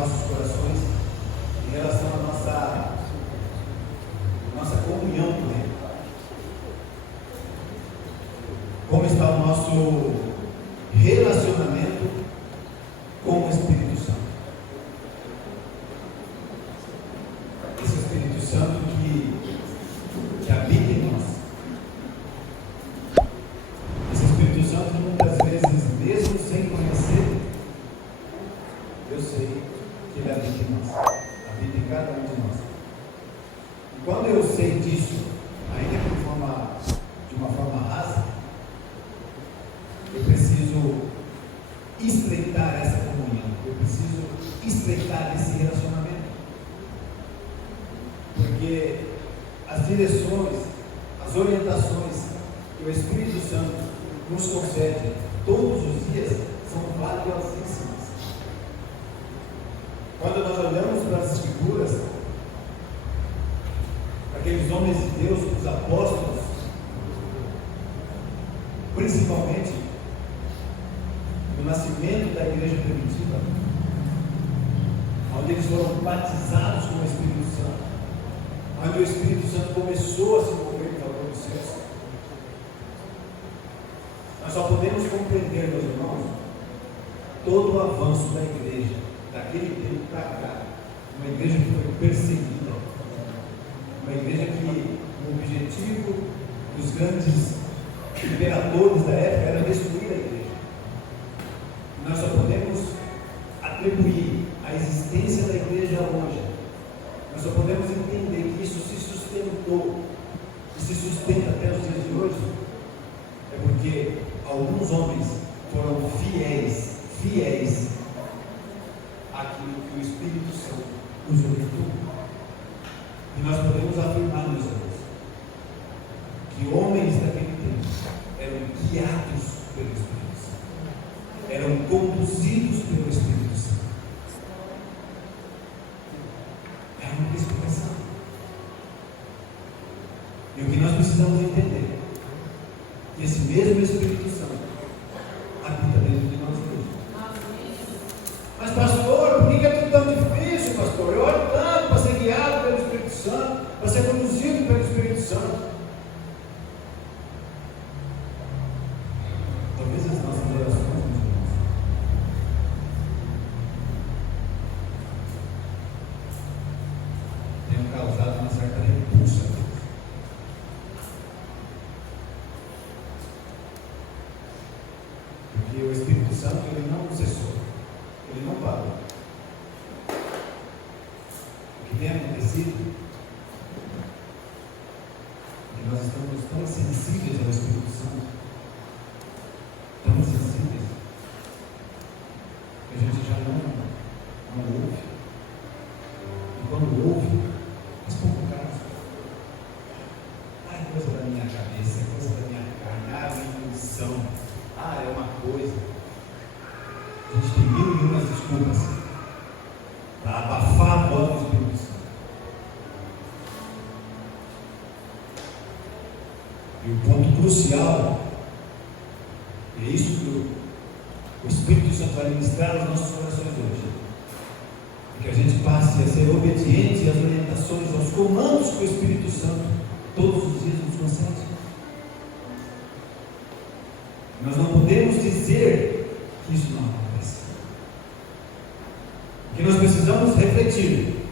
nossos corações em relação à nossa comunhão com Ele. Como está o nosso relacionamento com o Espírito Santo? Esse Espírito Santo que habita em nós. Esse Espírito Santo, muitas vezes, mesmo sem conhecer, eu sei que Ele habita em nós, habita em cada um de nós. E quando eu sei disso, ainda que de uma forma rasa, eu preciso estreitar essa comunhão, eu preciso estreitar esse relacionamento, porque as direções, as orientações que o Espírito Santo nos concede todos os dias são valiosíssimas. Quando nós olhamos para as Escrituras, para aqueles homens de Deus, os apóstolos, principalmente no nascimento da igreja primitiva, onde eles foram batizados com o Espírito Santo, onde o Espírito Santo começou a se mover em favor dos céus. Nós só podemos compreender, meus irmãos, todo o avanço da igreja, daquele tempo para cá, uma igreja que foi perseguida, uma igreja que o objetivo dos grandes imperadores da época era destruir a igreja. Nós só podemos atribuir a existência da igreja hoje, nós só podemos entender que isso se sustentou e se sustenta até os dias de hoje, é porque alguns homens foram fiéis àquilo que o Espírito Santo nos orientou. E nós podemos afirmar, meus irmãos, que homens daquele tempo eram guiados pelo Espírito Santo, eram conduzidos pelo Espírito Santo. É uma explicação. E o que nós precisamos entender é que esse mesmo Espírito Santo habita dentro de nós mesmos. Mas pastor, por que é tudo tão difícil, pastor? Eu oro tanto para ser guiado pelo Espírito Santo, para ser conduzido pelo Espírito Santo. Talvez as nossas orações, meus irmãos, tenham causado uma certa repulsa. Porque o Espírito Santo, ele não cessou, ele não parou. O que tem acontecido é que nós estamos tão sensíveis ao Espírito Santo, tão sensíveis, que a gente já não ouve. E quando ouve, faz pouco caso. É coisa da minha cabeça, é coisa da minha carne, a minha intuição. É uma coisa. A gente tem mil e umas desculpas para abafar a voz do Espírito Santo. E o ponto crucial é isso que o Espírito Santo vai ministrar nos nossos corações hoje. É que a gente passe a ser obediente às orientações, aos comandos que o Espírito Santo todos os dias nos concede. Nós não podemos dizer que isso não acontece. O que nós precisamos refletir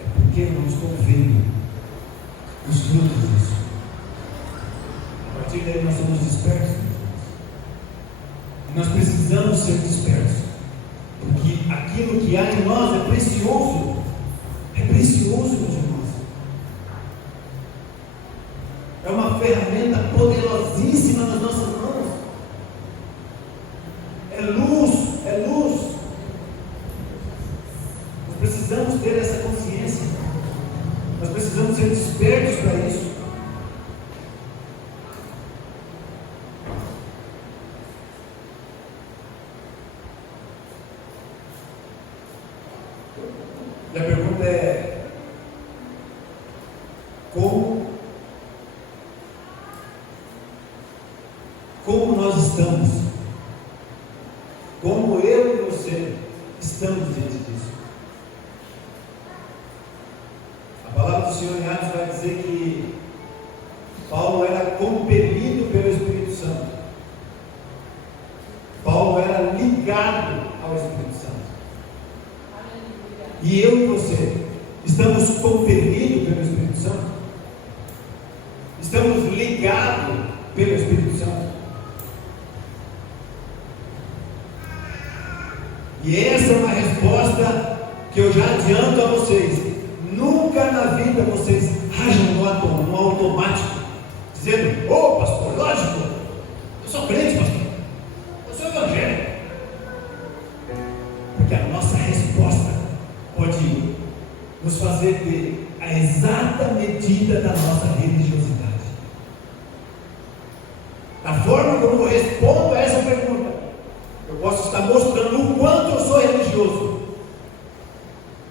é porque não estou vendo os frutos disso. A partir daí nós somos dispersos. E nós precisamos ser dispersos, porque aquilo que há em nós é precioso. É precioso, meus irmãos. É uma ferramenta poderosíssima nas nossas mãos. É luz, é luz. Nós precisamos ter essa consciência. Nós precisamos ser despertos para isso. E a pergunta é: como nós estamos? Como eu e você estamos diante disso. A palavra do Senhor em Atos vai dizer que Paulo era compelido pelo Espírito Santo. Paulo era ligado ao Espírito Santo. E eu e você estamos compelidos pelo Espírito Santo? Estamos ligados pelo Espírito Santo? E essa é uma resposta que eu já adianto a vocês. Nunca na vida vocês ajam no automático, dizendo: ô pastor, lógico, eu sou crente, pastor, eu sou evangélico. Porque a nossa resposta pode nos fazer ter a exata medida da nossa religiosidade. Da forma como eu respondo a essa pergunta, eu posso estar mostrando o quanto eu sou religioso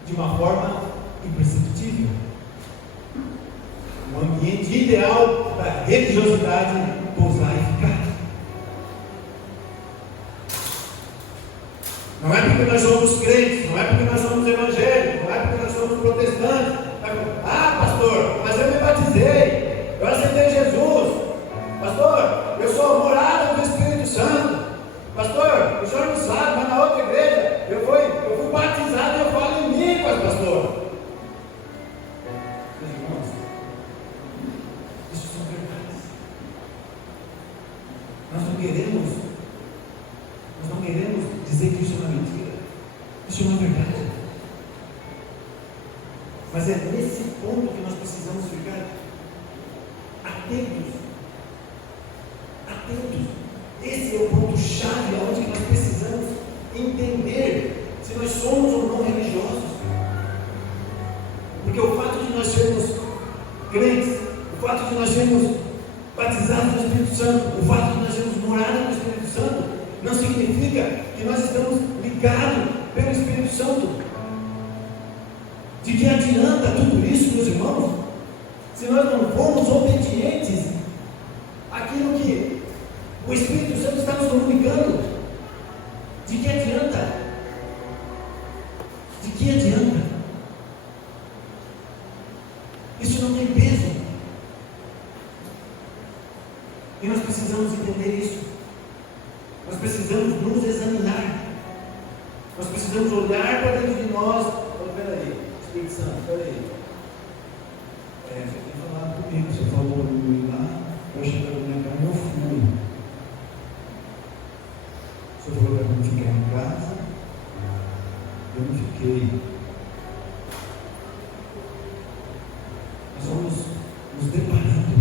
de uma forma imperceptível. O ambiente ideal da religiosidade pousar e ficar. Não é porque nós somos crentes, não é porque nós somos evangélicos, não é porque nós somos protestantes. Ah, pastor, mas eu me batizei, eu aceitei Jesus. Pastor, eu sou morada do Espírito Santo. Pastor, o senhor não sabe, mas na outra igreja eu fui batizado e eu falo em línguas, pastor. Meus irmãos, isso são verdades. Nós não queremos dizer que isso é uma mentira. Isso é uma verdade. Mas é nesse ponto que nós precisamos ficar atentos. Atentos. Esse é o ponto-chave onde nós precisamos entender se nós somos ou não religiosos. Porque o fato de nós sermos crentes, o fato de nós sermos batizados no Espírito Santo, o fato de nós sermos morada no Espírito Santo, não significa que nós estamos ligados pelo Espírito Santo. De que adianta tudo isso, meus irmãos, se nós não formos obedientes àquilo que o Espírito Santo está nos comunicando? De que adianta? De que adianta? Isso não tem peso. E nós precisamos entender isso. Nós precisamos nos examinar. Nós precisamos olhar para dentro de nós. Peraí, Espírito Santo, peraí. Você tem falado comigo, você falou comigo lá, eu cheguei na minha casa e eu fui. O senhor falou para mim ficar em casa, eu não fiquei. Nós vamos nos deparando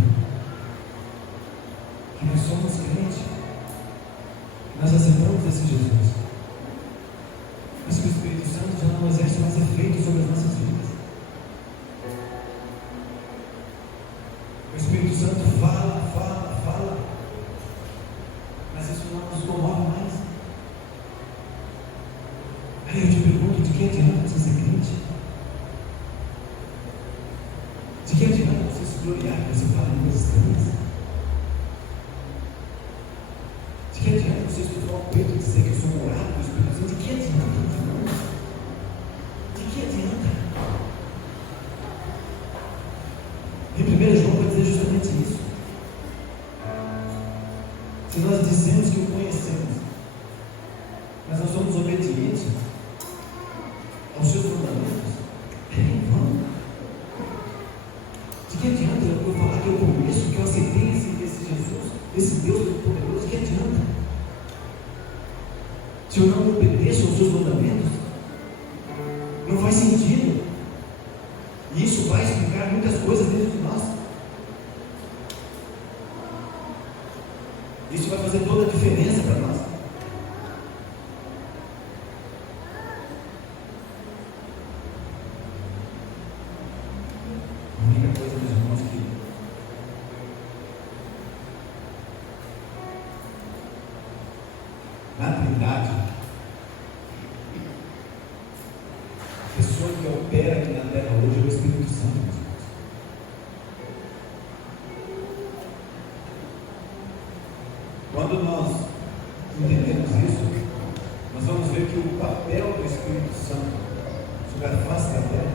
que nós somos crentes, que nós aceitamos esse Jesus, mas que o Espírito Santo já não exerce mais efeito sobre as nossas vidas. O Espírito Santo fala, mas isso não nos comove mais. Aí eu te pergunto, de que adianta você ser crente? De que adianta você se gloriar que você fala em coisas estranhas? De que adianta você estudar o peito e dizer que eu sou morado do Espírito Santo? De que adianta, irmãos? De que adianta? Em 1 João vai dizer justamente isso. Se nós dizemos que o conhecemos, mas nós somos obedientes aos seus mandamentos, é em vão. De que adianta eu falar que eu conheço, que eu aceitei esse Jesus, esse Deus Todo-Poderoso? De que adianta? Se eu não obedeço aos seus mandamentos, não faz sentido. E isso vai explicar muitas coisas dentro de nós. Isso vai fazer toda a diferença para nós. A única coisa, meus irmãos, que na Trindade, a pessoa que opera aqui na terra hoje é o Espírito Santo, meus irmãos. Quando nós entendemos isso, nós vamos ver que o papel do Espírito Santo sobre a face da terra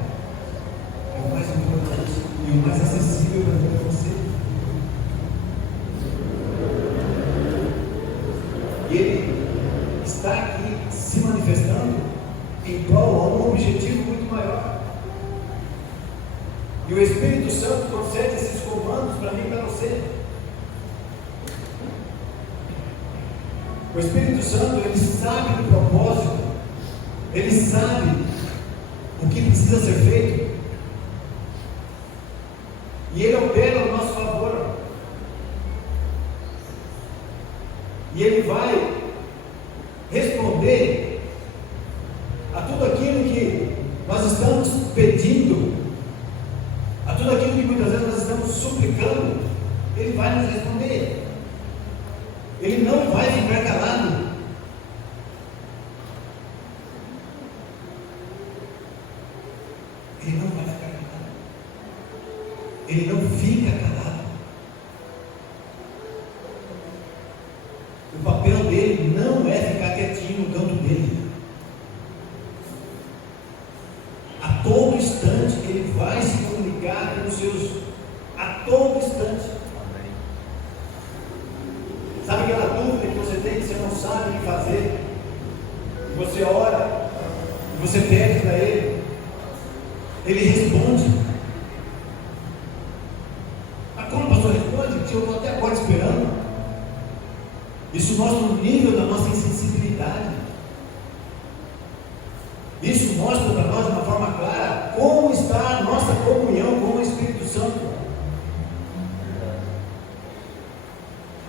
é o mais importante e o mais acessível para mim e para você. E ele está aqui se manifestando em prol a um objetivo muito maior. E o Espírito Santo concede esses comandos para mim e para você. O Espírito Santo, ele sabe do propósito, ele sabe o que precisa ser feito, e ele opera ao nosso favor, e ele vai responder a tudo aquilo que nós estamos pedindo, a tudo aquilo que muitas vezes nós estamos suplicando. Ele vai nos responder. Ele não vai ficar calado. Ele não vai ficar calado. Ele não fica calado. O papel dele não é ficar quietinho no canto dele. A todo instante ele vai se comunicar com os seus. A todo instante. Sabe aquela dúvida que você tem, que você não sabe o que fazer? E você ora, e você pede para ele, ele responde. Mas como o pastor responde? Eu estou até agora esperando. Isso mostra o nível da nossa insensibilidade. Isso mostra para nós de uma forma clara como está a nossa comunhão com o Espírito Santo.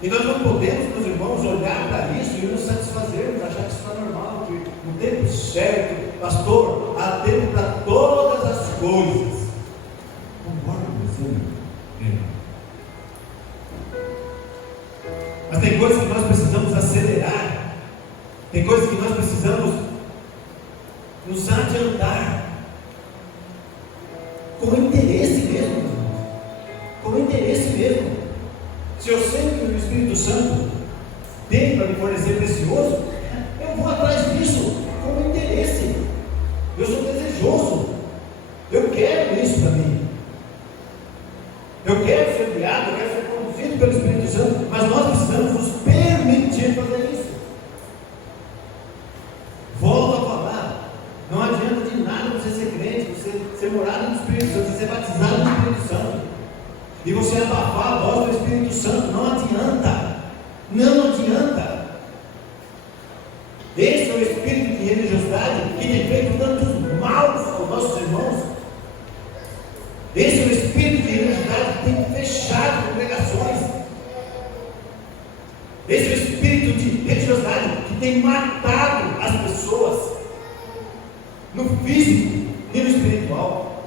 E nós não podemos, meus irmãos, olhar para isso e nos satisfazermos, achar que isso está normal, que no tempo certo, pastor, há tempo para todas as coisas. Concordo com você, irmão? Mas tem coisas que nós precisamos acelerar, tem coisas que nós precisamos nos adiantar, com interesse mesmo, irmãos, com interesse mesmo. Se eu sei que o Espírito Santo tem para me fornecer precioso, eu vou atrás disso com interesse. Eu sou desejoso. Eu quero isso para mim. Eu quero ser guiado, eu quero ser conduzido pelo Espírito Santo, mas nós precisamos nos permitir fazer isso. Volto a falar, não adianta de nada você ser crente, você ser morado no Espírito Santo, você ser batizado no Espírito Santo, e você abafar a voz do Espírito Santo. Não adianta. Não adianta. Esse é o espírito de religiosidade que tem feito tantos maus aos nossos irmãos. Esse é o espírito de religiosidade que tem fechado congregações. Esse é o espírito de religiosidade que tem matado as pessoas no físico e no espiritual.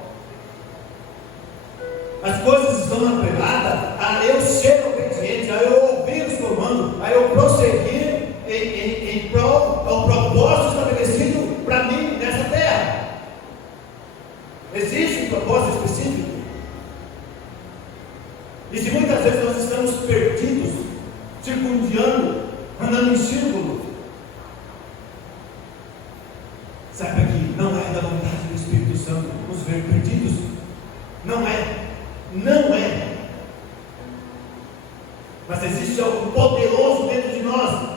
As coisas estão atreladas a eu ser obediente, a eu ouvir os comandos, a eu prosseguir em prol ao propósito estabelecido para mim nessa terra. Existe um propósito específico. E se muitas vezes nós estamos perdidos, circundeando, andando em círculo, saiba que não é da vontade do Espírito Santo nos ver perdidos. Não é. Não é. Mas existe algo poderoso dentro de nós,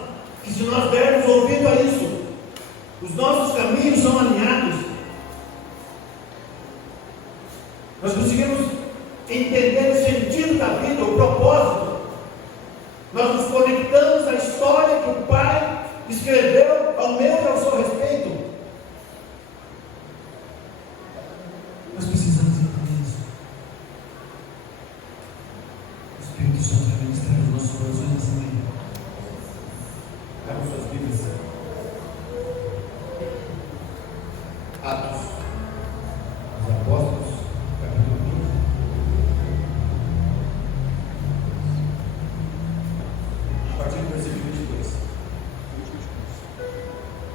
que se nós dermos ouvido a isso, os nossos caminhos são alinhados. Nós conseguimos entender o sentido da vida, o propósito. Nós nos conectamos à história que o Pai escreveu ao meu e ao seu respeito. Nós precisamos entender isso. O Espírito Santo vai ministrar os nossos corações nessa manhã. Abram suas Bíblias. Atos dos Apóstolos, capítulo 15. A partir do versículo 22.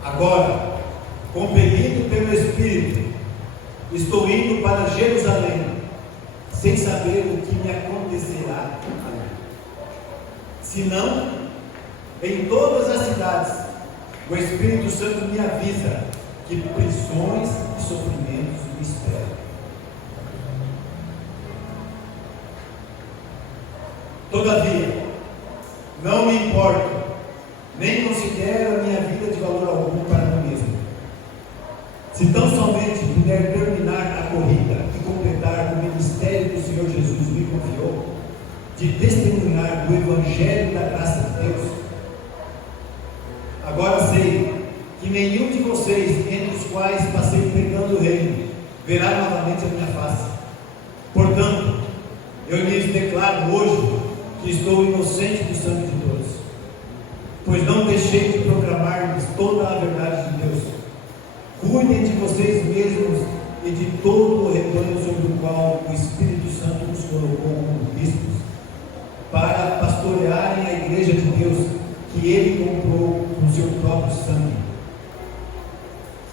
Agora, compelido pelo Espírito, estou indo para Jerusalém, sem saber o que me acontecerá, senão em todas as cidades O Espírito Santo me avisa que prisões e sofrimentos me esperam. Todavia, não me importo, nem considero a minha vida de valor algum para mim mesmo. Se tão somente puder terminar a corrida e completar o ministério que o Senhor Jesus me confiou, de testemunhar do Evangelho da graça de Deus. Agora sei que nenhum de vocês, entre os quais passei pregando o reino, verá novamente a minha face. Portanto, eu lhes declaro hoje que estou inocente do sangue de todos, pois não deixei de proclamar-lhes toda a verdade de Deus. Cuidem de vocês mesmos e de todo o rebanho sobre o qual o Espírito Santo nos colocou como bispos, para pastorearem a igreja de Deus, que Ele comprou com seu próprio sangue.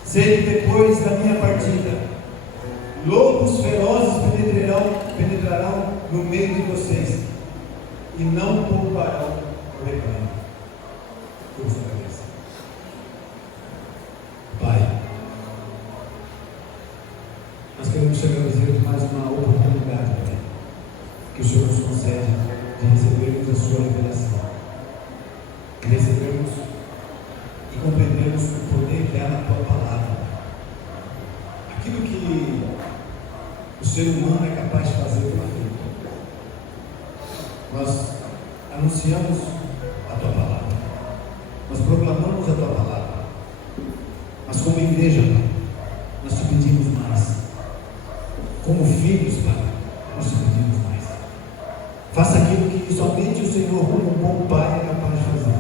Sei que depois da minha partida, lobos ferozes penetrarão no meio de vocês, e não pouparão o rebanho. Curva a cabeça. Pai, nós queremos chegar a dizer mais uma oportunidade, Pai, que o Senhor nos concede de recebermos a sua revelação, de recebermos e compreendermos o poder que há na tua palavra. Aquilo que o ser humano é capaz de fazer perfeito. Nós anunciamos a tua palavra, nós proclamamos a tua palavra, mas como igreja, Pai, nós te pedimos mais. Como filhos, Pai, nós te pedimos mais. Faça aquilo que somente o Senhor, como um bom Pai, é capaz de fazer.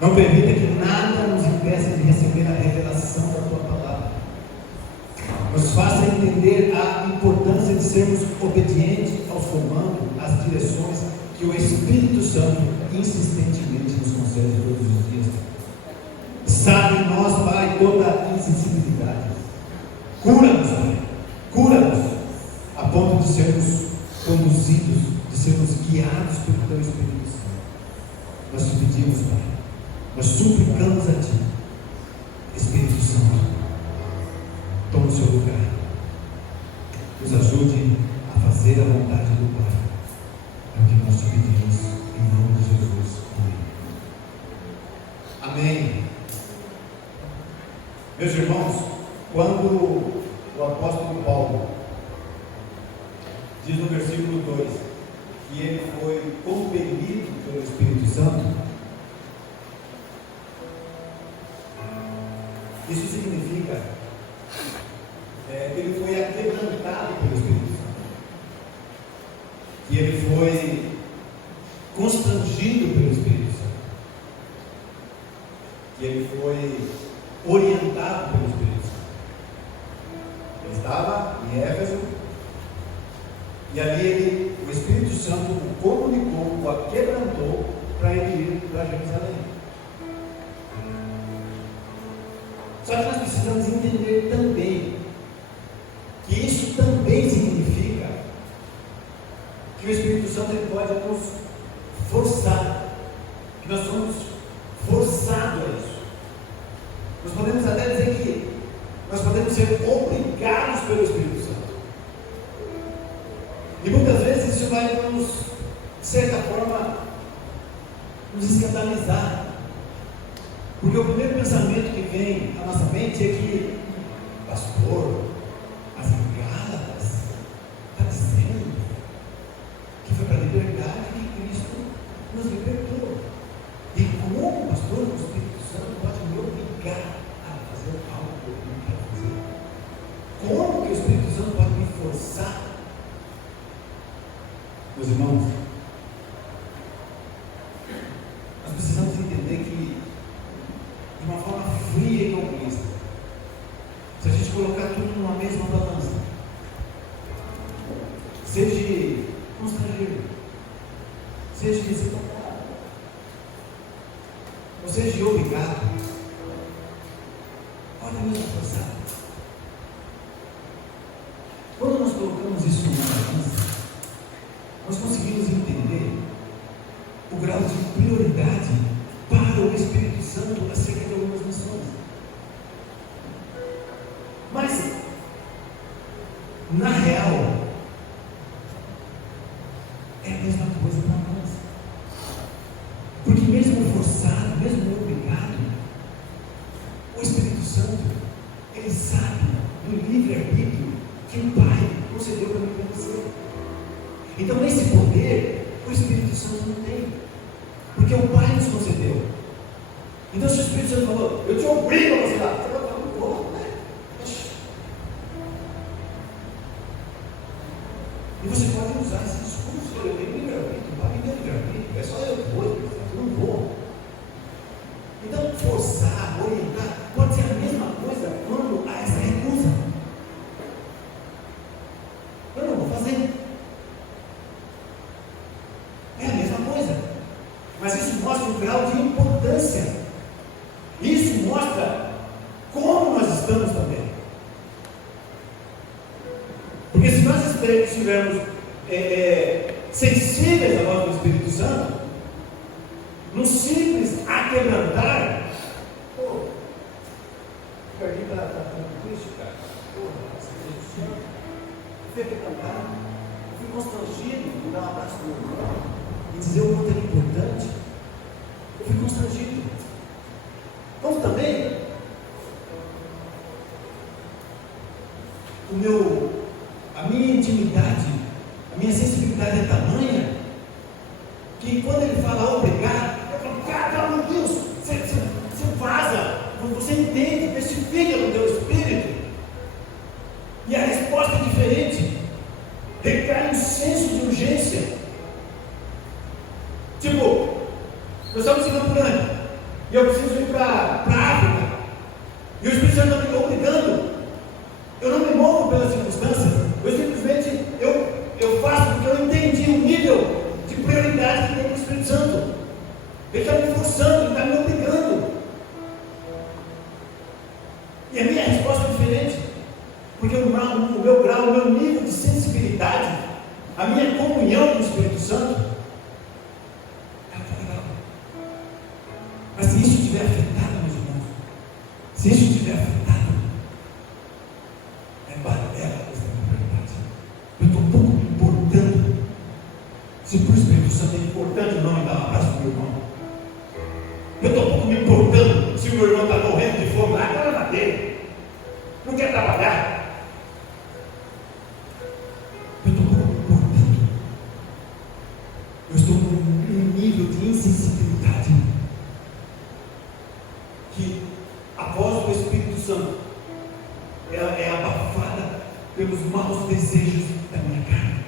Não permita que nada nos impeça de receber a revelação da tua palavra. Nos faça entender a importância de sermos obedientes aos comandos, às direções que o Espírito Santo insistentemente nos concede todos os dias. Sabe em nós, Pai, toda a insensibilidade. Cura-nos, Pai. Cura-nos a ponto de sermos conduzidos, de sermos guiados pelo teu Espírito Santo. Nós te pedimos, Pai. Nós suplicamos a Ti, Espírito Santo, toma o seu lugar, nos ajude a fazer a vontade do Pai. É o que nós te pedimos, em nome de Jesus. Amém. Amém. Meus irmãos, quando o apóstolo Paulo diz no versículo 2 que ele foi compelido pelo Espírito Santo, isso significa que ele foi aquebrantado pelo Espírito Santo, que ele foi constrangido pelo Espírito Santo, que ele foi orientado pelo Espírito Santo. Ele estava em Éfeso e ali o Espírito Santo o comunicou, o aquebrantou para ele ir para Jerusalém. Só que nós precisamos entender também que isso também significa que o Espírito Santo ele pode nos forçar, que nós somos forçados a isso. Nós podemos até dizer que nós podemos ser obrigados pelo Espírito Santo. E muitas vezes isso vai nos, de certa forma, nos escandalizar. Porque o primeiro pensamento que vem à nossa mente é que, pastor, as Gálatas está dizendo que foi para a liberdade que Cristo nos libertou. E como, pastor, o Espírito Santo pode me obrigar a fazer algo que eu não quero fazer? Como que o Espírito Santo pode me forçar? Meus irmãos, nós precisamos entender que, de uma forma fria e calculista, se a gente colocar tudo numa mesma balança, seja constrangido, seja desencontrado, ou seja obrigado, pode nos forçar. Quando nós colocamos isso numa balança, nós conseguimos entender o grau de prioridade para o Espírito Santo acerca do Porque mesmo forçado, mesmo obrigado, o Espírito Santo, ele sabe do livre-arbítrio que o Pai concedeu para mim e para você. Então esse poder, o Espírito Santo não tem, porque o Pai nos concedeu. Então se o Espírito Santo falou, eu te obrigo a você lá, você vai falar, não vou, né? E você pode usar esse discurso, eu tenho livre-arbítrio, o Pai me deu livre-arbítrio, é só eu vou, eu não vou. Então forçar, orientar, pode ser a mesma coisa quando há essa recusa. Eu não vou fazer. É a mesma coisa. Mas isso mostra um grau de importância. Isso mostra como nós estamos também. Porque se nós estivermos sensíveis à voz do Espírito Santo, no simples aquebrantar, pô, o jardim está triste, cara. Porra, eu fui aquebrantar, eu fui constrangido em dar um abraço para o meu irmão e dizer o quanto é importante. Eu fui constrangido. Como também, a minha intimidade, a minha sensibilidade é tamanha que quando ele fala obrigado, eu falo, cara, meu Deus, você vaza, você entende, testifica no teu espírito. E a resposta é diferente, recai um senso de urgência. Tipo, nós estamos em Campo Grande e eu preciso ir para a África, e o Espírito Santo está me obrigando. Eu não me movo pelas circunstâncias, eu simplesmente eu faço porque eu entendi o nível de prioridade que tem com o Espírito Santo. Ele está me forçando, ele está me obrigando. E a minha resposta é diferente, porque o meu grau, o meu nível de sensibilidade, a minha comunhão com o Espírito Santo, ela está legal. Mas se isso estiver afetado, meus irmãos, se isso estiver afetado, é balela essa prioridade. Eu estou um pouco me importando. Se para o Espírito Santo é importante ou não me dar um abraço para o meu irmão. Eu estou um pouco me importando se o meu irmão está morrendo de fome lá, agora na dele. Não quer trabalhar. Eu estou um pouco me importando. Eu estou num nível de insensibilidade que a voz do Espírito Santo ela é abafada pelos maus desejos da minha carne.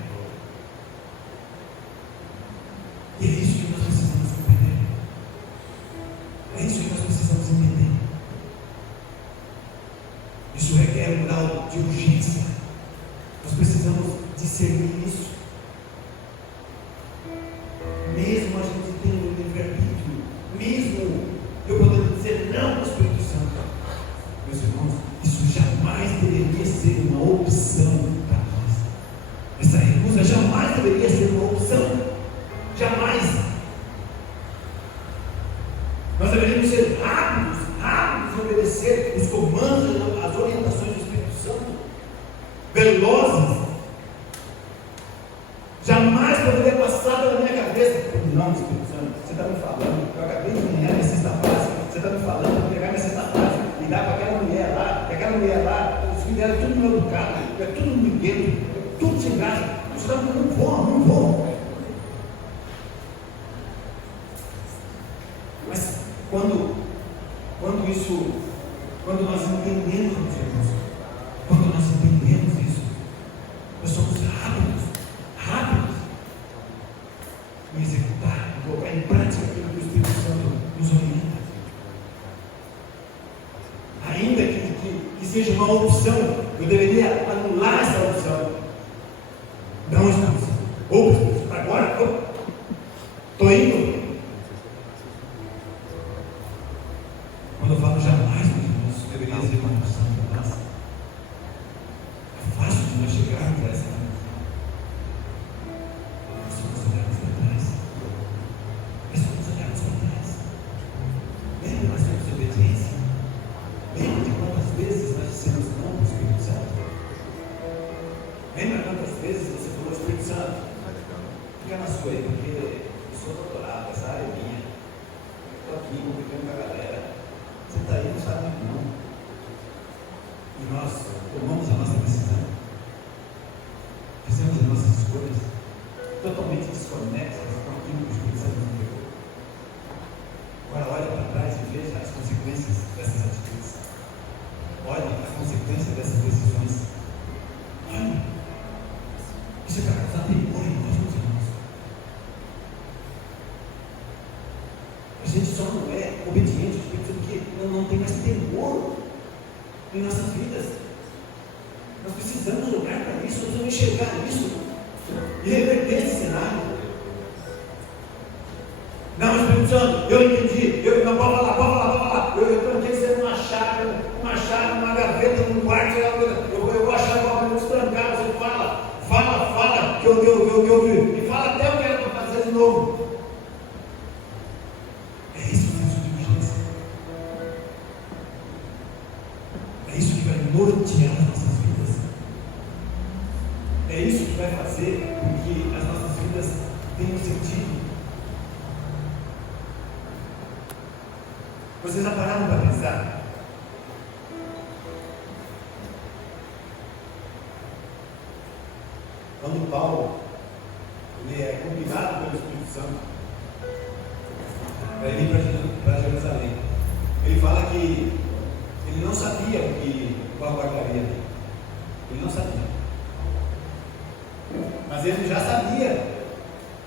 E é isso que nós precisamos compreender. É isso que nós precisamos entender. Isso requer um grau de urgência. Nós precisamos discernir isso. Mesmo a gente tendo o livre-arbítrio, mesmo eu podendo dizer não ao Espírito Santo, meus irmãos, isso jamais deveria ser uma opção para nós. Essa recusa jamais deveria ser uma opção. Jamais. Nós deveríamos ser rápidos em obedecer os comandos, as orientações do Espírito Santo, velozes. Jamais poderia passar pela minha cabeça, não, Espírito Santo, você está me falando, eu acabei de ganhar minha cesta básica, você está me falando para pegar minha cesta básica e dar para aquela mulher lá, e aquela mulher lá, os filhos dela tudo no educado, é tudo no brinquedo, é tudo sem graça, você está falando, não vou. Mas quando nós entendemos, irmãos, quando nós entendemos isso, nós somos rápidos em executar, em colocar em prática aquilo que o Espírito Santo nos orienta. Ainda que seja uma opção, eu deveria anular essa opção. Não estamos. Agora, estou indo. Quando eu falo jamais, meus irmãos, deveria ser uma opção para nós. É fácil de nós chegarmos a essa conclusão. É só nós olharmos para trás. Lembra nós temos obediência? Lembra de quantas vezes nós dissemos não para o Espírito Santo? Lembra quantas vezes você falou, Espírito Santo, fica na sua aí, porque eu sou doutorado, essa área é minha. gente só não é obediente porque não tem mais temor em nossas vidas. Nós precisamos olhar para isso, nós precisamos enxergar isso e reverter esse cenário. Não, Espírito Santo, eu entendi, não, pode falar. Eu tranquei você numa chave, numa gaveta, num quarto, eu vou achar uma coisa trancar, você fala, que eu ouvi, e fala até o que era para fazer de novo. É isso que faz de urgência. É isso que vai nortear as nossas vidas. É isso que vai fazer com que as nossas vidas tenham sentido. Vocês já pararam para pensar? Quando Paulo ele é combinado pelo Espírito Santo para ir para Jerusalém, ele fala que ele não sabia o que o aguardaria. Ele não sabia. Mas ele já sabia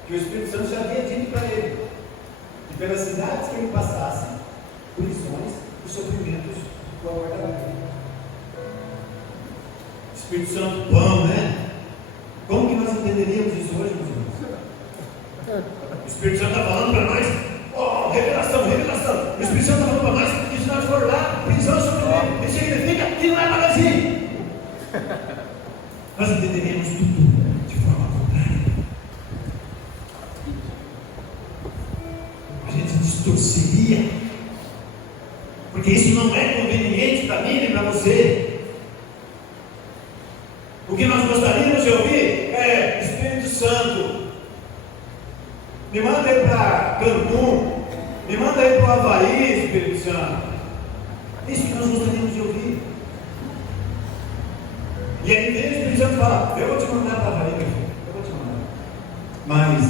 que o Espírito Santo já havia dito para ele que pelas cidades que ele passasse, prisões e sofrimentos do aguardamento. Espírito Santo, bom, né? Como que nós entenderíamos isso hoje, meus irmãos? O Espírito Santo está falando para nós, revelação. O Espírito Santo está falando para nós que se nós for lá, prisão e sofrimento, isso significa que não é para nós ir. Nós entenderíamos tudo de forma contrária. A gente distorceria. Porque isso não é conveniente para mim nem para você. O que nós gostaríamos de ouvir é: Espírito Santo, me manda aí para Cancún, me manda aí para o Havaí, Espírito Santo. Isso que nós gostaríamos de ouvir. E aí vem o Espírito Santo e fala: eu vou te mandar para o Havaí, meu filho, eu vou te mandar. Mas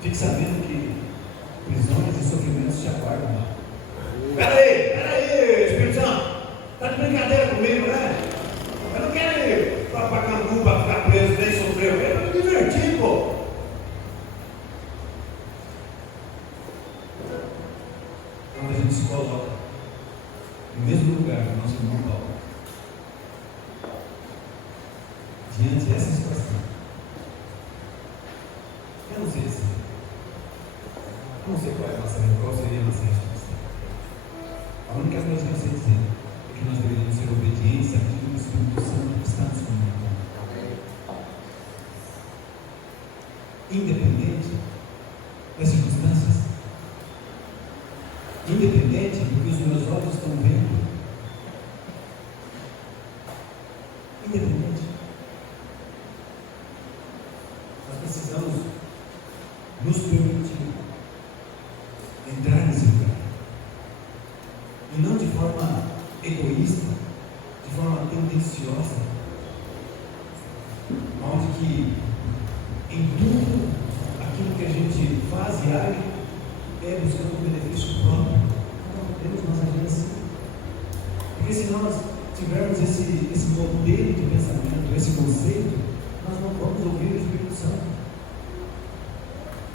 fique sabendo que prisões e sofrimentos te aguardam lá. Peraí, Espírito Santo, está de brincadeira comigo, né? Eu não quero ir para Cancún para ficar preso, nem sofrer, eu quero me divertir, pô. Quando a gente se coloca no mesmo lugar que o nosso irmão Paulo, diante dessa situação, eu não sei qual seria a nossa resposta. A única coisa que eu sei dizer é que nós deveríamos ser obedientes àquilo que o Espírito Santo está nos comunicando. Independente das circunstâncias, independente do que os meus olhos estão vendo, independente. Nós precisamos nos permitir entrar nesse lugar. E não de forma egoísta, de forma tendenciosa, onde que em tudo aquilo que a gente faz e age é buscando um benefício próprio. Não podemos nós agir assim. Porque se nós tivermos esse modelo de pensamento, esse conceito, nós não vamos ouvir o Espírito Santo.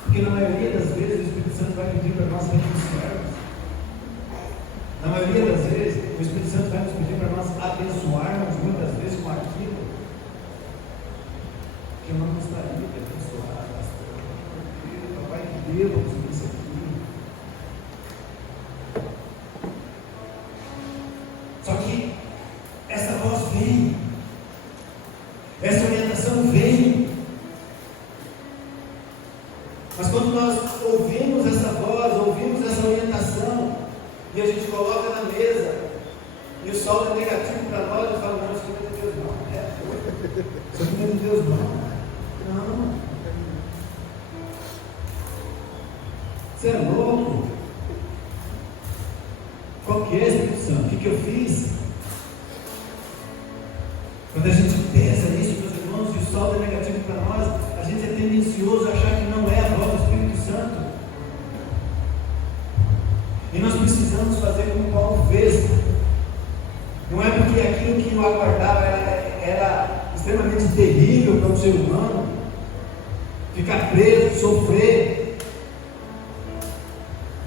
Porque na maioria das vezes o Espírito Santo vai pedir para nós renunciarmos. Na maioria das vezes, o Espírito Santo vai nos pedir para nós abençoarmos, muitas vezes com aquilo que eu não gostaria de abençoar, pastor. Papai, que Deus, vamos subir isso aqui. Só que essa voz vem, essa orientação vem. Mas quando nós ouvimos essa voz, ouvimos essa orientação, e a gente coloca na mesa, e o sol é negativo para nós, eu falo: não, isso não é de Deus não. Isso não é de Deus não. Não. Você é louco. Qual que é, Espírito Santo? O que eu fiz? Quando a gente pensa nisso, meus irmãos, e o sol é negativo para nós, a gente é tendencioso a achar que não é a voz do Espírito Santo. E nós precisamos fazer como Paulo fez. Não é porque aquilo que o aguardava era extremamente terrível para o ser humano, ficar preso, sofrer.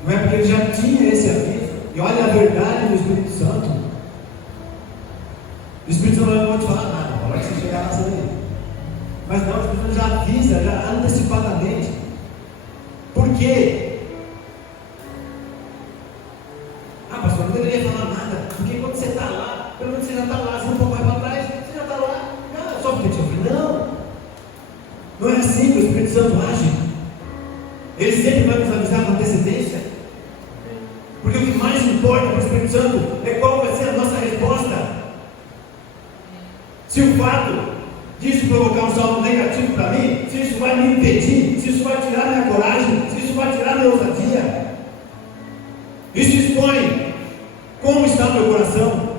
Não é porque ele já tinha esse aviso. E olha a verdade do Espírito Santo. O Espírito Santo não vai te falar nada, na hora que você chegar lá, você vê. Mas não, o Espírito Santo já avisa, já antecipadamente. Por quê? Ah, pastor, não deveria falar nada. Porque quando você está lá, pelo menos você já está lá, você não pode mais para trás, você já está lá. Não, só porque te ouviu. Não. Não é assim que o Espírito Santo age. Ele sempre vai nos avisar com antecedência. Porque o que mais importa para o Espírito Santo é qual vai ser a nossa resposta. Se o fato disso provocar um saldo negativo para mim, se isso vai me impedir, se isso vai tirar minha coragem, se isso vai tirar minha ousadia, isso expõe como está o meu coração.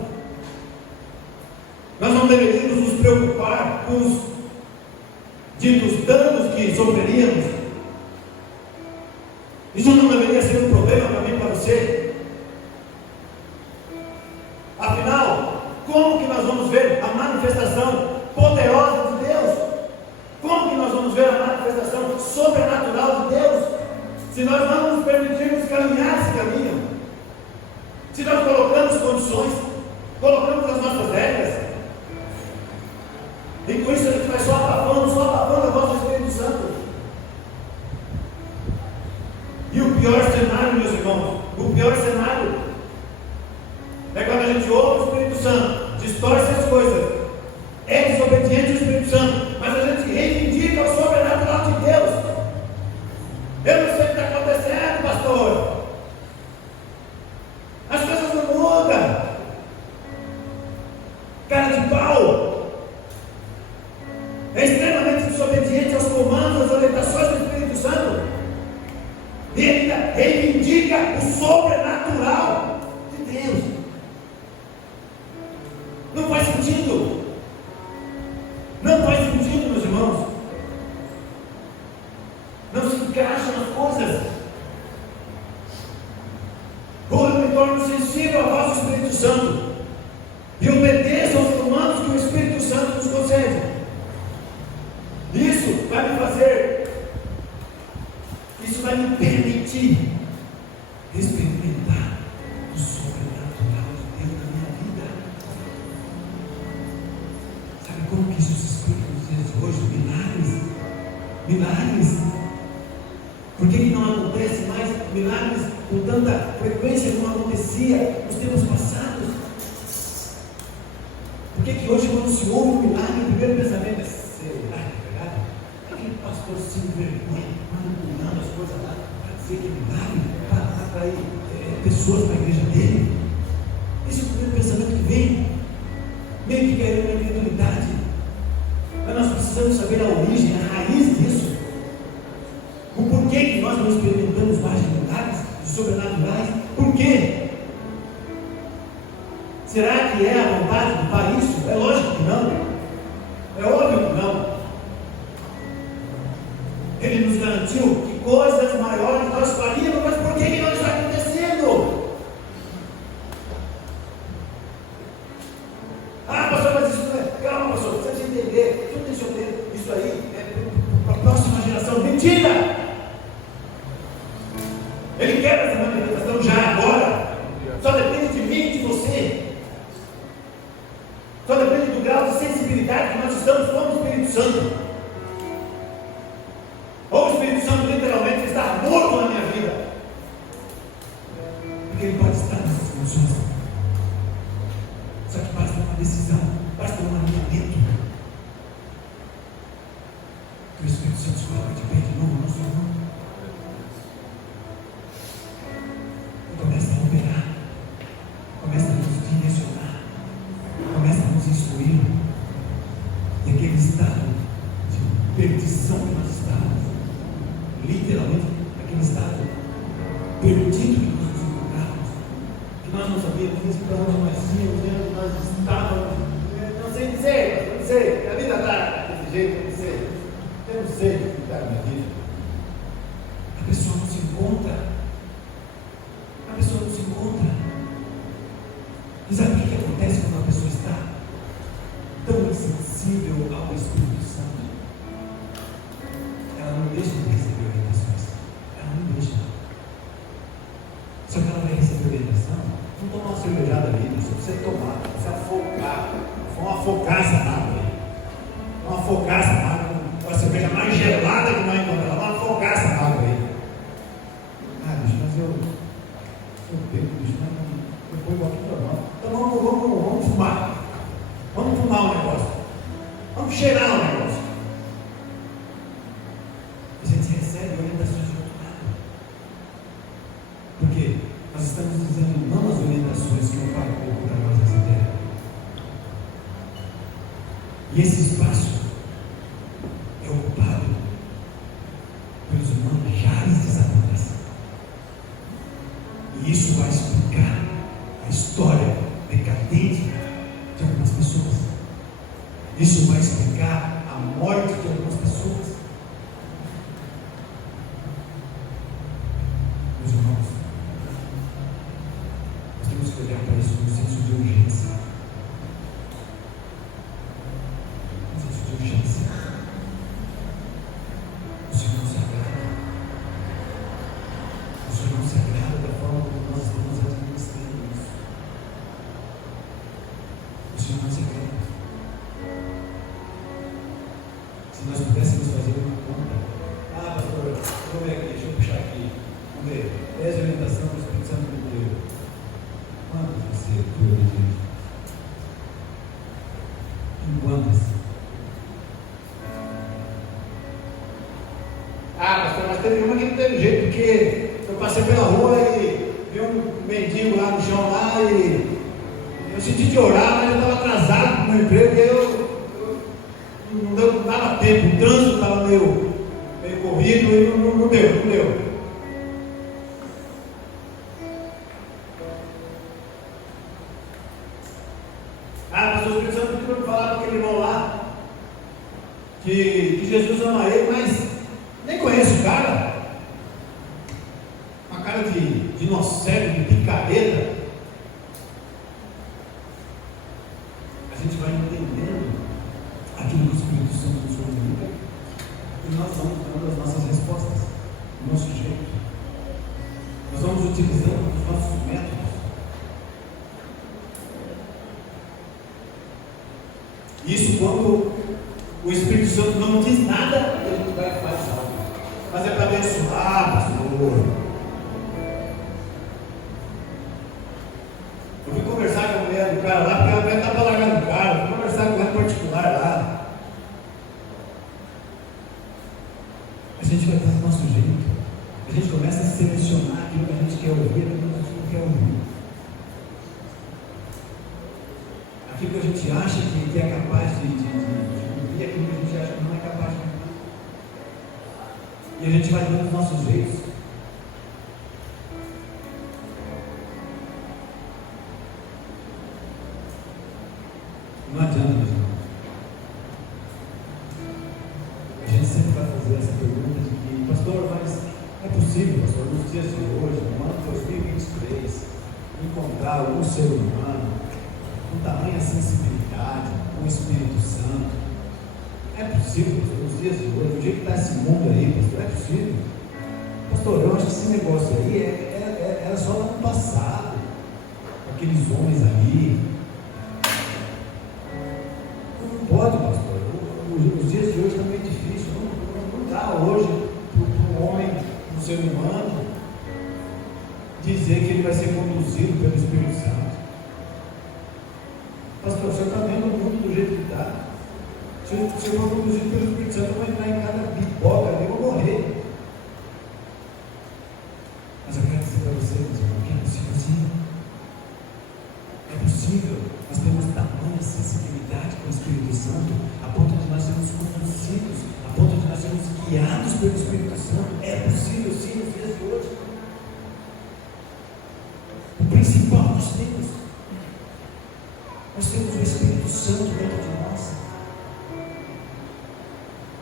Nós não deveríamos nos preocupar com os ditos danos que sofreríamos. Isso não deveria ser um problema para mim e para você. Afinal, como que nós vamos ver a manifestação poderosa de Deus? Como que nós vamos ver a manifestação sobrenatural de Deus se nós não nos permitirmos caminhar esse caminho? Se nós colocamos condições, colocamos as nossas regras, e com isso a gente vai só abafando a voz do Espírito Santo. E o pior cenário, meus irmãos, o pior cenário é quando a gente ouve o Espírito Santo, distorce as coisas, é desobediente ao Espírito Santo, mas a gente reivindica o sobrenatural de Deus. Eu não sei o que está acontecendo, pastor. As coisas não mudam. Cara de pau. É extremamente desobediente aos comandos, às orientações do Espírito Santo. E ainda reivindica o sobrenatural de Deus. Não faz sentido. Não faz sentido, meus irmãos. Não se encaixa nas coisas. Ou eu me torno sensível à voz do Espírito Santo e obedeço aos comandos que o Espírito Santo nos concede. Isso vai me fazer, isso vai me permitir experimentar o sobrenatural de Deus na minha vida. Sabe como que isso se explica nos dias de hoje? Milagres. Milagres. Por que não acontece mais milagres com tanta frequência como acontecia nos tempos passados? Por que hoje, quando se ouve um milagre, o primeiro pensamento é: será que é verdade? É aquele pastor se envergonha, manipulando as coisas lá para dizer que é milagre, para atrair pessoas para a igreja dele? Esse é o primeiro pensamento que vem, meio que querendo uma incredulidade. Mas nós precisamos saber a origem, a raiz disso. O porquê que nós não experimentamos mais de milagres, de sobrenaturais? Por quê? Será que é a vontade do Pai isso? É lógico que não. É óbvio que não. Ele nos garantiu que coisas maiores nós faríamos, mas por que não está acontecendo? Ah, pastor, mas isso não é. Calma, pastor, você precisa entender. Deixa eu entender. Isso aí é para a próxima geração. Mentira! Ele quer essa manifestação já agora. Só depende de mim e de você. Só depende do grau de sensibilidade que nós estamos com o Espírito Santo. Ou o Espírito Santo literalmente está morto na minha vida. Porque ele pode estar nessas funções. Só que basta uma decisão, basta um alinhamento. Que o Espírito Santo se coloca de pé de novo no nosso irmão. Começa a operar, começa a nos direcionar, começa a nos instruir. E aquele estado de perdição que nós estávamos, literalmente, aquele estado perdido que nós nos encontrávamos, que nós não sabíamos nem para onde nós íamos, nem onde nós estávamos. Não sei dizer, a vida está desse jeito, eu não sei explicar a minha vida. A pessoa não se encontra. A pessoa não se encontra. E sabe o que acontece quando a pessoa está tão insensível ao Espírito Santo? Ela não deixa de receber orientações. Ela não deixa. Só que ela vai receber orientação. Não tomar uma cervejada ali, só precisa tomar, precisa afogar. Foi uma afogaça na água aí. Uma afogaça na água. Uma cerveja mais gelada que nós encontramos. Uma afogaça na água aí. Ah, bicho, mas eu bebo, bicho, mas eu ponho igual aqui normal. Então vamos fumar. Vamos fumar um negócio. Vamos cheirar um negócio. A gente recebe orientações de outro lado. Por quê? Nós estamos usando não as orientações que o Pai colocou para nós nessa terra. E esse espaço é ocupado pelos manjares de Satanás. E isso vai explicar a história decadente de algumas pessoas. Isso vai explicar a morte de algumas pessoas. Meus irmãos, nós temos que olhar para isso com um senso de urgência. Um senso de urgência. O Senhor não se agrada. O Senhor não se agrada da forma como nós estamos administrando isso. O Senhor não se agrada. Se nós pudéssemos fazer uma conta. Ah, pastor, vamos ver aqui, deixa eu puxar aqui. Vamos ver. 10 orientações do Espírito Santo do Deus. Quantas você tua gente? Em quantas? Ah, pastor, mas teve uma que não teve jeito, porque eu passei pela rua e vi um mendigo lá no chão lá e eu senti de orar, mas eu estava atrasado no meu emprego e eu não dava tempo, o trânsito estava meio corrido e não deu. Ah, pastor, o Espírito Santo pediu para falar para aquele irmão lá que Jesus ama ele, mas nem conheço o cara. Uma cara de dinossauro, de picareta. A gente vai entendendo aquilo que o Espírito Santo nos comunica e nós vamos dando as nossas respostas, do nosso jeito. Nós vamos utilizando os nossos métodos. Isso quando o Espírito Santo não diz nada e a gente vai e faz algo. Mas é para abençoar, pastor. Eu fui conversar com a mulher do cara lá, porque ela está para largar do cara. Eu fui conversar com ela em particular lá. A gente vai dar do nosso jeito. A gente começa a selecionar aquilo que a gente quer ouvir, aquilo que a gente não quer ouvir. Aquilo que a gente acha que é capaz de ouvir, aquilo que a gente acha que não é capaz de ouvir. E a gente vai dando os nossos jeitos. Não adianta, meus irmãos. A gente sempre vai fazer essa pergunta de que, pastor, mas é possível, pastor, nos dias de hoje, no ano 2023, encontrar um ser humano com tamanha sensibilidade, com o Espírito Santo? É possível, pastor, nos dias de hoje, do jeito que está esse mundo aí, pastor, é possível? Pastor, eu acho que esse negócio aí era só no ano passado, aqueles homens ali. Não pode, pastor. Os dias de hoje estão meio difíceis. Não dá hoje para um homem, um ser humano, dizer que ele vai ser conduzido pelo Espírito Santo. Pastor, o senhor está vendo o mundo do jeito que está. Se eu for conduzido pelo Espírito Santo, eu vou entrar em cada pipoca ali, eu vou morrer. Mas eu quero dizer para vocês, meus irmãos, que é possível sim. É possível. Nós temos tamanha sensibilidade com o Espírito Santo, a ponto de nós sermos conduzidos, a ponto de nós sermos guiados pelo Espírito Santo. É possível sim nos dias de hoje. O principal nós temos o Espírito Santo dentro de nós.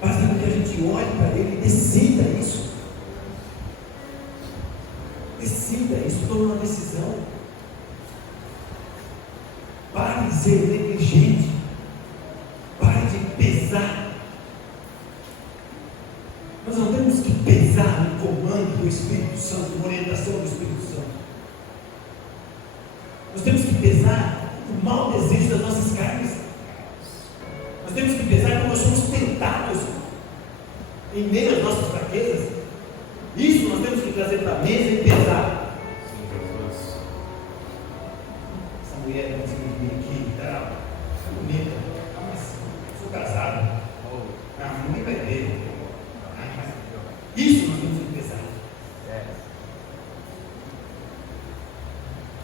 Basta que a gente olhe para Ele e decida isso. Decida isso, tome uma decisão. Pare de ser negligente. Pare de pesar. Nós não temos que pesar no comando do Espírito Santo, na orientação do Espírito Santo. pesar o mau desejo das nossas carnes. Nós temos que pesar como nós somos tentados em meio às nossas fraquezas. Isso nós temos que trazer para a mesa e pesar. Essa mulher não conseguiu vir aqui e tal, bonita, mas sou casado. Ninguém vai ver. Isso nós temos que pesar.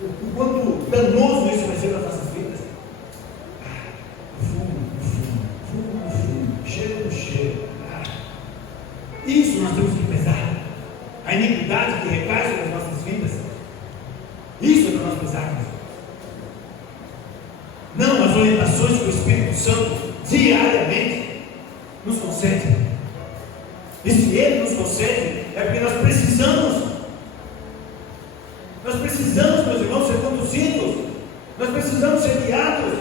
O quanto danoso isso vai ser nas nossas vidas. Fumo, cheiro. Isso nós temos que pesar. A iniquidade que recai sobre as nossas vidas. Isso é para nós pesarmos. Não as orientações que o Espírito Santo diariamente nos concede. E se Ele nos concede, é porque nós precisamos. Nós precisamos, meus irmãos, ser conduzidos. Nós precisamos ser guiados.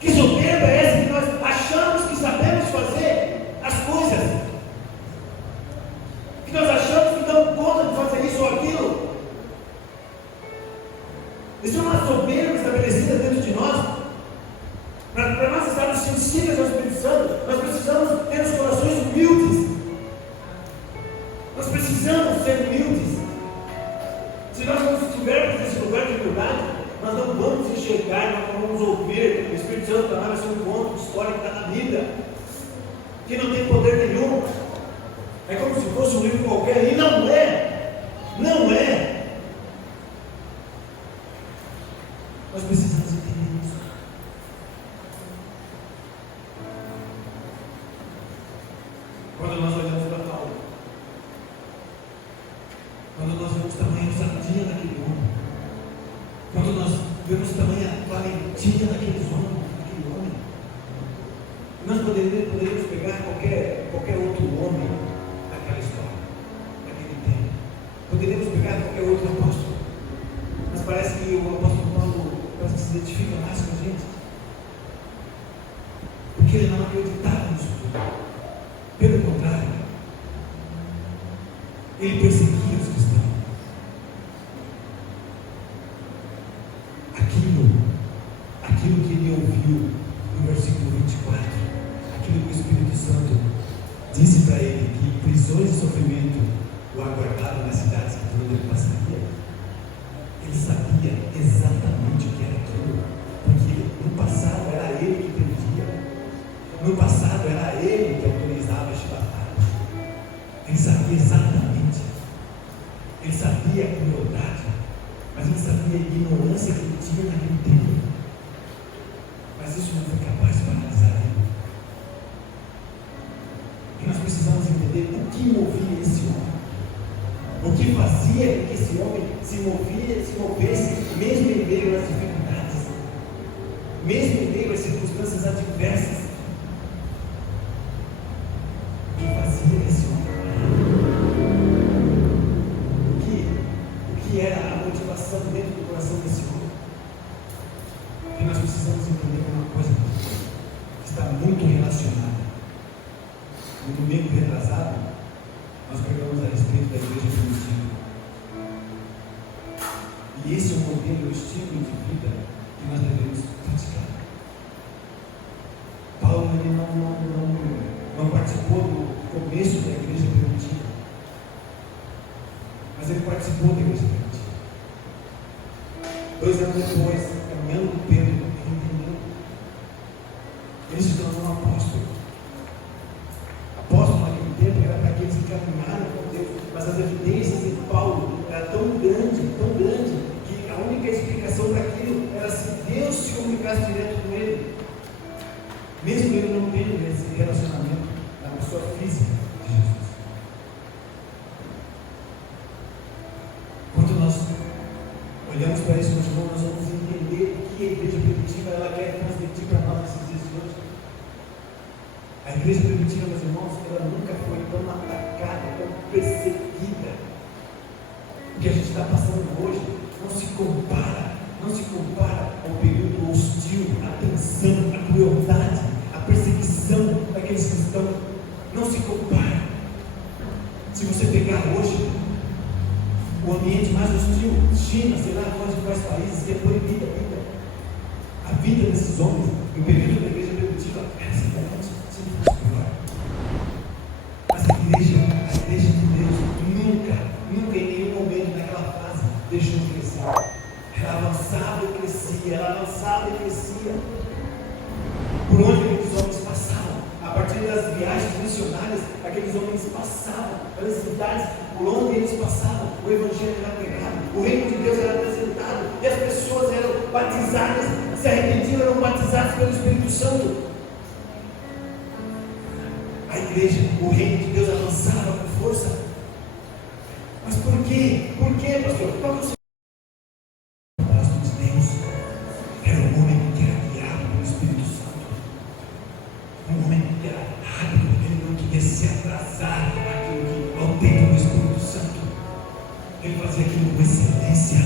Que soberba é essa que nós achamos que sabemos fazer as coisas? Que nós achamos que damos conta de fazer isso ou aquilo? Isso é uma soberba estabelecida dentro de nós. Para nós estarmos sensíveis ao Espírito Santo, nós precisamos ter os corações humildes. Nós precisamos ser humildes. Se nós não estivermos nesse lugar de humildade, nós não vamos enxergar, nós não vamos ouvir. O Espírito Santo vai ser um conto de história que está na Bíblia, que não tem poder nenhum. É como se fosse um livro qualquer, e não é. Não é. Nós precisamos entender isso. Quando nós olhamos para Paulo, quando nós vemos tamanha ousadia naquele homem, quando nós vemos tamanha valentia naquele homem, nós poderíamos pegar qualquer outro homem daquela história, daquele tempo. Poderíamos pegar qualquer outro apóstolo, mas parece que o apóstolo Paulo se identifica mais com a gente, porque ele não acreditava nisso tudo. Pelo contrário, ele perseguia os cristãos. Aquilo que ele ouviu no versículo 24, aquilo que o Espírito Santo disse para ele, que prisões e sofrimento o aguardavam nas cidades por onde ele passaria, ele sabia exatamente o que era aquilo, porque no passado era ele que prendia, no passado era ele que autorizava as batalhas. Ele sabia exatamente, ele sabia a crueldade, mas ele sabia a ignorância que ele tinha naquele tempo. Mas isso não foi capaz de paralisar ele. E nós precisamos entender o que movia esse homem, o que fazia com que esse homem se movesse, mesmo em meio às dificuldades, mesmo em meio às circunstâncias adversas. O que fazia esse homem? O que era a motivação dentro do coração desse homem? E nós precisamos entender uma coisa que está muito relacionada. No domingo retrasado, nós pregamos a respeito da igreja primitiva. E esse é o modelo, o estilo de vida que nós devemos praticar. Paulo ele não participou do começo da igreja primitiva, mas ele participou da igreja primitiva. 2 anos depois, caminhando com Pedro, ele entendeu. Ele se tornou um apóstolo. Apóstolo naquele tempo era para aqueles que caminharam com Deus, mas as evidências de Paulo eram tão grande, que a única explicação para aquilo era se Deus se comunicasse direto com ele, mesmo ele não tendo esse relacionamento na pessoa física de Jesus. Quando nós olhamos para isso, meus irmãos, nós vamos entender o que a igreja primitiva ela quer transmitir para nós nesses dias de hoje. A igreja primitiva, meus irmãos, ela nunca foi tão atacada, tão perseguida. O que a gente está passando hoje não se compara ao período hostil, a tensão, a crueldade, a perseguição daqueles cristãos. Não se compara. Se você pegar hoje O ambiente mais hostil, China, sei lá quais países, que é proibida a vida. A vida desses homens, no período da igreja primitiva, era exatamente se não fosse pior. Mas a igreja de Deus, nunca em nenhum momento naquela fase deixou de crescer. Ela avançava e crescia. Por onde aqueles homens passavam, a partir das viagens missionárias, aqueles homens passavam pelas cidades por onde eles passavam, o evangelho era pregado, o reino de Deus era apresentado, e as pessoas eram batizadas, se arrependiam, eram batizadas pelo Espírito Santo. A igreja, o reino de Deus avançava com força. Mas por quê? Por quê, pastor? Qual que é o propósito de Deus? Era um homem que era guiado pelo Espírito Santo. Um homem que era rápido, ele não queria se atrasar ao tempo do Espírito Santo. Ele fazia aquilo com excelência.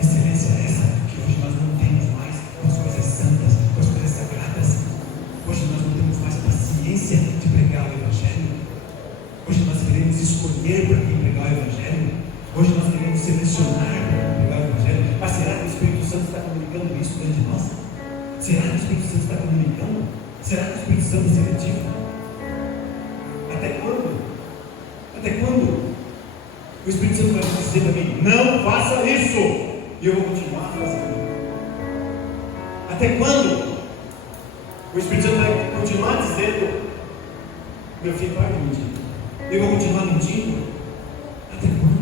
Excelência essa que hoje nós não temos mais com as coisas santas, com as coisas sagradas. Hoje nós não temos mais paciência de pregar o Evangelho. Hoje nós queremos escolher para quem pregar o Evangelho. Hoje nós queremos selecionar para quem pregar o Evangelho. Mas será que o Espírito Santo está comunicando isso dentro de nós? Será que o Espírito Santo está comunicando? Será que o Espírito Santo é seletivo? Até quando? Até quando? O Espírito Santo vai dizer para mim: não faça isso! E eu vou continuar fazendo. Até quando? O Espírito Santo vai continuar dizendo: meu filho, para de mentir. Eu vou continuar mentindo. Até quando?